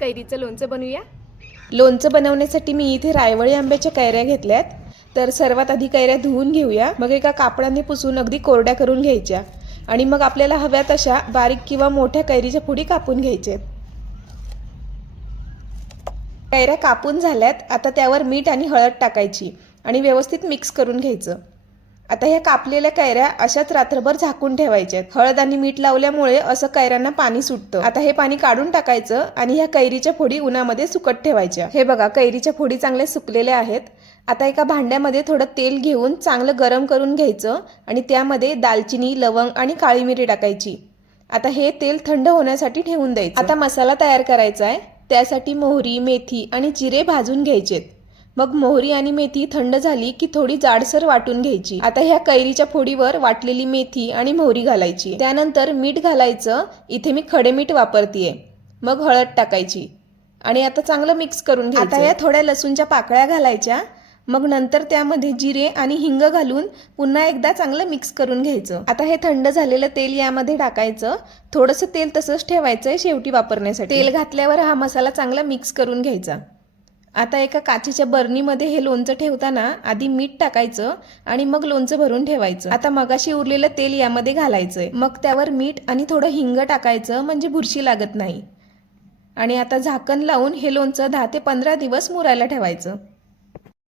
कैरीचं लोणचं बनवूया। लोणचं बनवण्यासाठी मी इथे रायवळी आंब्याच्या कैऱ्या घेतल्यात। तर सर्वात आधी कैऱ्या धुवून घेऊया, मग एका कापडाने पुसून अगदी कोरड्या करून घ्यायच्या आणि मग आपल्याला हव्या तशा बारीक किंवा मोठ्या कैरीच्या फोडी कापून घ्यायचे। कैऱ्या कापून झाल्यात, आता त्यावर मीठ आणि हळद टाकायची आणि व्यवस्थित मिक्स करून घ्यायचं। आता ह्या कापलेल्या कैऱ्या अशाच रात्रभर झाकून ठेवायच्या। हळद आणि मीठ लावल्यामुळे असं कैऱ्यांना पाणी सुटतं। आता हे पाणी काढून टाकायचं आणि ह्या कैरीच्या फोडी उन्हामध्ये सुकत ठेवायच्या। हे बघा, कैरीच्या फोडी चांगल्या सुकलेल्या आहेत। आता एका भांड्यामध्ये थोडं तेल घेऊन चांगलं गरम करून घ्यायचं आणि त्यामध्ये दालचिनी, लवंग आणि काळी मिरी टाकायची। आता हे तेल थंड होण्यासाठी ठेवून द्यायचं। आता मसाला तयार करायचा आहे। त्यासाठी मोहरी, मेथी आणि जिरे भाजून घ्यायचेत। मग मोहरी आणि मेथी थंड झाली की थोडी जाडसर वाटून घ्यायची। आता ह्या कैरीच्या फोडीवर वाटलेली मेथी आणि मोहरी घालायची। त्यानंतर मीठ घालायचं, इथे मी खडे मीठ वापरतेय। मग हळद टाकायची आणि आता चांगलं मिक्स करून घ्यायचं। आता या थोड्या लसूणच्या पाकळ्या घालायच्या। मग नंतर त्यामध्ये जिरे आणि हिंग घालून पुन्हा एकदा चांगलं मिक्स करून घ्यायचं। आता हे थंड झालेलं तेल यामध्ये टाकायचं। थोडंसं तेल तसंच ठेवायचंय शेवटी वापरण्यासाठी। तेल घातल्यावर हा मसाला चांगला मिक्स करून घ्यायचा। आता एका काचेच्या बरणीमध्ये हे लोणचं ठेवताना आधी मीठ टाकायचं आणि मग लोणचं भरून ठेवायचं। आता मगाशी उरलेलं तेल यामध्ये घालायचंय। मग त्यावर मीठ आणि थोडं हिंग टाकायचं, म्हणजे बुरशी लागत नाही। आणि आता झाकण लावून हे लोणचं 10 ते 15 दिवस मुरायला ठेवायचं।